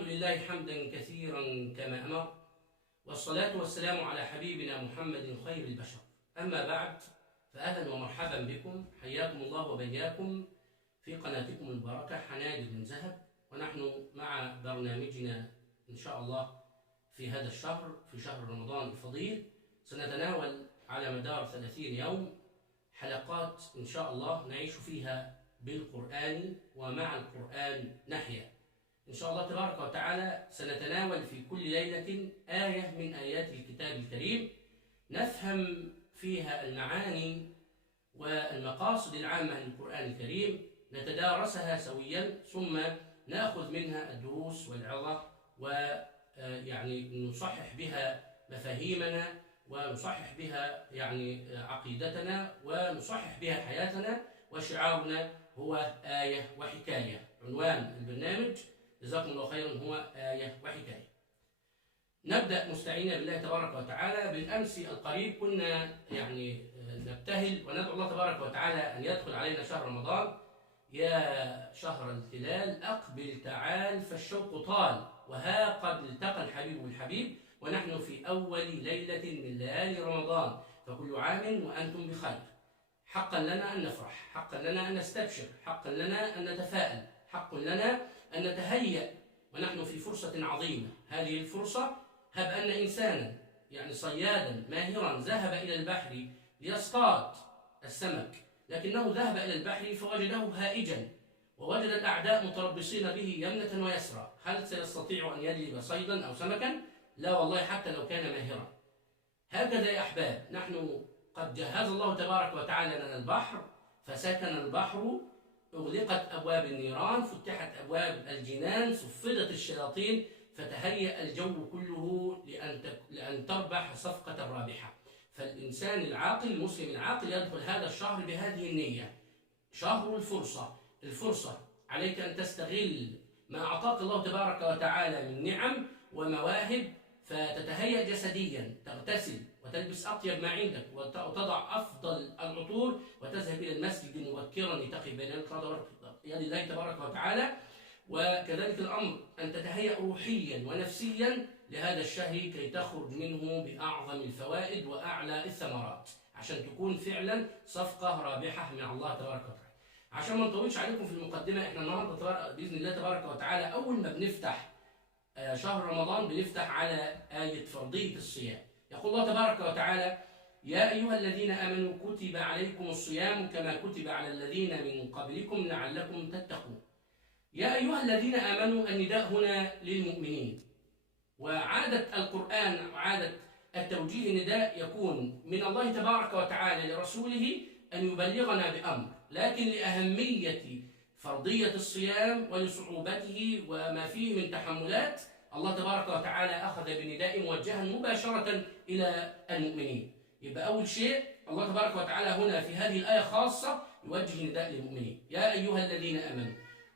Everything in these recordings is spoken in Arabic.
الحمد لله حمدا كثيرا كما أمر، والصلاة والسلام على حبيبنا محمد خير البشر. أما بعد، فأهلا ومرحبا بكم، حياكم الله وبياكم في قناتكم المباركة حناجر من ذهب. ونحن مع برنامجنا إن شاء الله في هذا الشهر، في شهر رمضان الفضيل، سنتناول على مدار 30 يوم حلقات إن شاء الله نعيش فيها بالقرآن ومع القرآن نحيا. إن شاء الله تبارك وتعالى سنتناول في كل ليلة آية من آيات الكتاب الكريم نفهم فيها المعاني والمقاصد العامة للقرآن الكريم، نتدارسها سويا ثم نأخذ منها الدروس والعظة، ويعني نصحح بها مفاهيمنا ونصحح بها يعني عقيدتنا ونصحح بها حياتنا. وشعارنا هو آية وحكاية. عنوان البرنامج جزاكم الله خيرا هو آية وحكاية. نبدأ مستعينا بالله تبارك وتعالى. بالأمس القريب كنا يعني نبتهل وندعو الله تبارك وتعالى أن يدخل علينا شهر رمضان. يا شهر الهلال أقبل تعال فالشوق طال، وها قد التقى الحبيب والحبيب، ونحن في أول ليلة من ليالي رمضان، فكل عام وأنتم بخير. حقا لنا أن نفرح، حقا لنا أن نستبشر، حقا لنا أن نتفائل، حق لنا أن نتهيأ، ونحن في فرصة عظيمة. هذه الفرصة هب أن إنسانا يعني صيادا ماهرا ذهب إلى البحر ليصطاد السمك، لكنه ذهب إلى البحر فوجده هائجا، ووجد الأعداء متربصين به يمنة ويسرى. هل سيستطيع أن يجلب صيدا أو سمكا؟ لا والله، حتى لو كان ماهرا. هكذا يا أحباب، نحن قد جهز الله تبارك وتعالى لنا البحر، فسكن البحر، أغلقت أبواب النيران، فتحت أبواب الجنان، صفدت الشياطين، فتهيأ الجو كله لأن تربح صفقة رابحة. فالإنسان العاقل، المسلم العاقل، يدخل هذا الشهر بهذه النية، شهر الفرصة عليك أن تستغل ما أعطاك الله تبارك وتعالى من نعم ومواهب، فتتهيأ جسديا، تغتسل وتلبس أطيب ما عندك وتضع أفضل العطور وتذهب إلى المسجد مبكرا لتقف بين يد الله تبارك وتعالى. وكذلك الأمر أن تتهيأ روحيا ونفسيا لهذا الشهر كي تخرج منه بأعظم الفوائد وأعلى الثمرات، عشان تكون فعلا صفقة رابحة من الله تبارك وتعالى. عشان ما نطولش عليكم في المقدمة، احنا النهارده بإذن الله تبارك وتعالى أول ما بنفتح شهر رمضان بنفتح على آية فرضية الصيام. يقول الله تبارك وتعالى: يا أيها الذين آمنوا كتب عليكم الصيام كما كتب على الذين من قبلكم لعلكم تتقون. يا أيها الذين آمنوا، النداء هنا للمؤمنين، وعادة القرآن وعادة التوجيه النداء يكون من الله تبارك وتعالى لرسوله أن يبلغنا بأمر، لكن لأهمية فرضية الصيام ولصعوبته وما فيه من تحملات، الله تبارك وتعالى أخذ بنداء موجها مباشرة إلى المؤمنين. يبقى أول شيء الله تبارك وتعالى هنا في هذه الآية خاصة يوجه نداء للمؤمنين، يا أيها الذين آمنوا.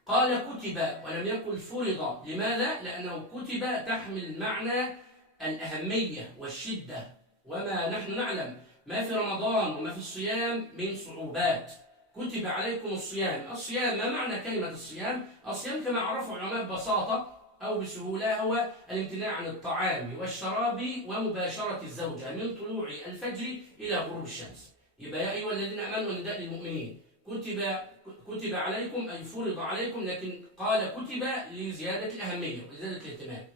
قال كتب ولم يقل فرض. لماذا؟ لأنه كتب تحمل معنى الأهمية والشدة، وما نحن نعلم ما في رمضان وما في الصيام من صعوبات. كتب عليكم الصيام. الصيام، ما معنى كلمة الصيام؟ الصيام كما عرفه العلماء ببساطة أو بسهولة هو الامتناع عن الطعام والشراب ومباشرة الزوجة من طلوع الفجر إلى غروب الشمس. يبقى يا أيها الذين آمنوا النداء للمؤمنين. كتب عليكم أي فرض عليكم، لكن قال كتب لزيادة الأهمية ولزيادة الاهتمام.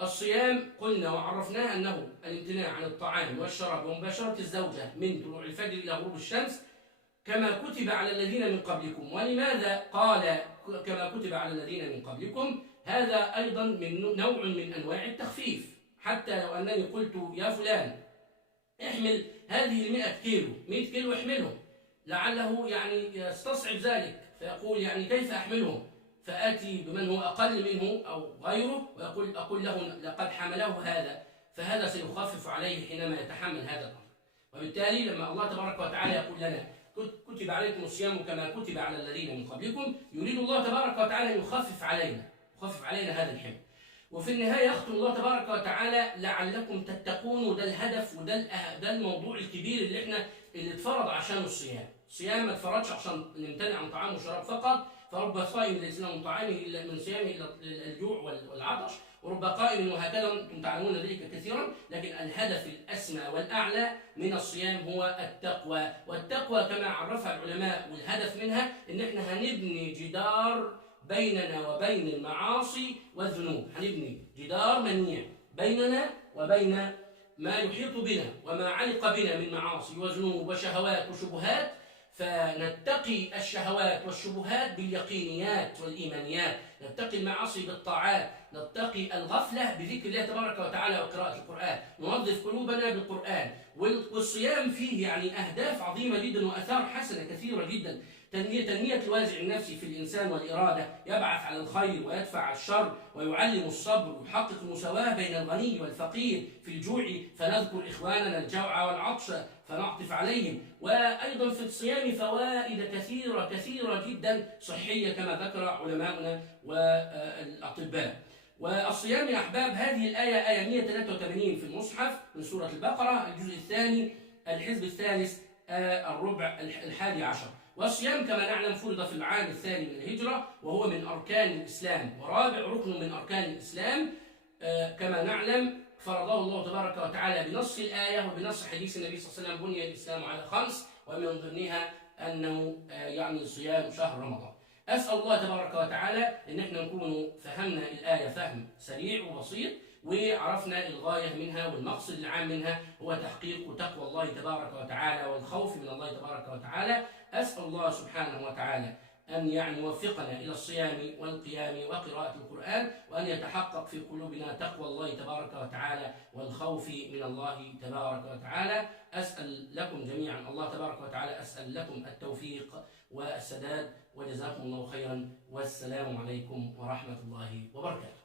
الصيام قلنا وعرفناه أنه الامتناع عن الطعام والشراب ومباشرة الزوجة من طلوع الفجر إلى غروب الشمس كما كتب على الذين من قبلكم. ولماذا قال كما كتب على الذين من قبلكم؟ هذا أيضا من نوع من أنواع التخفيف. حتى لو أنني قلت يا فلان احمل هذه 100 كيلو، 100 كيلو احملهم، لعله يعني يستصعب ذلك فيقول يعني كيف أحملهم، فآتي بمن هو أقل منه أو غيره وأقول له لقد حمله هذا، فهذا سيخفف عليه حينما يتحمل هذا الأمر. وبالتالي لما الله تبارك وتعالى يقول لنا كتب عليكم الصيام كما كتب على الذين من قبلكم، يريد الله تبارك وتعالى يخفف علينا هذا الحمل. وفي النهاية يختم الله تبارك وتعالى لعلكم تتقون، وده الهدف وده الموضوع الكبير اللي اتفرض عشان الصيام ما اتفرضش عشان نمتنع عن طعام وشراب فقط، فرب صائم ليس له من طعامه إلا من صيامه إلا الجوع والعطش، ورب قائم، وهكذا أنتم تعلمون ذلك كثيرا. لكن الهدف الأسمى والأعلى من الصيام هو التقوى، والتقوى كما عرفها العلماء والهدف منها إن إحنا هنبني جدار بيننا وبين المعاصي والذنوب، هنبني جدار منيع بيننا وبين ما يحيط بنا وما علق بنا من معاصي وذنوب وشهوات وشبهات، فنتقي الشهوات والشبهات باليقينيات والإيمانيات، نتقي المعاصي بالطاعات، نتقي الغفلة بذكر الله تبارك وتعالى وقراءة القرآن، ننظف قلوبنا بالقرآن. والصيام فيه يعني أهداف عظيمة جدا وآثار حسنة كثيرة جدا. تنمية الوازع النفسي في الإنسان والإرادة، يبعث على الخير ويدفع عن الشر ويعلم الصبر ويحقق المساواة بين الغني والفقير في الجوع، فنذكر إخواننا الجوع والعطش فنعطف عليهم. وأيضا في الصيام فوائد كثيرة جدا صحية كما ذكر علماؤنا والأطباء. والصيام يا أحباب، هذه الآية آية 183 في المصحف من سورة البقرة، الجزء الثاني الحزب الثالث الربع 11. والصيام كما نعلم فرض في العام الثاني من الهجرة، وهو من أركان الإسلام ورابع ركن من أركان الإسلام. كما نعلم فرضه الله تبارك وتعالى بنص الآية وبنص حديث النبي صلى الله عليه وسلم: بني الإسلام على 5، ومن ضمنها أنه يعني صيام شهر رمضان. أسأل الله تبارك وتعالى إن احنا نكون فهمنا الآية فهم سريع وبسيط، وعرفنا الغاية منها والمقصد العام منها هو تحقيق تقوى الله تبارك وتعالى والخوف من الله تبارك وتعالى. أسأل الله سبحانه وتعالى أن يوفقنا إلى الصيام والقيام وقراءة القرآن، وأن يتحقق في قلوبنا تقوى الله تبارك وتعالى والخوف من الله تبارك وتعالى. أسأل لكم جميعا الله تبارك وتعالى، أسأل لكم التوفيق والسداد، وجزاكم الله خيرا، والسلام عليكم ورحمة الله وبركاته.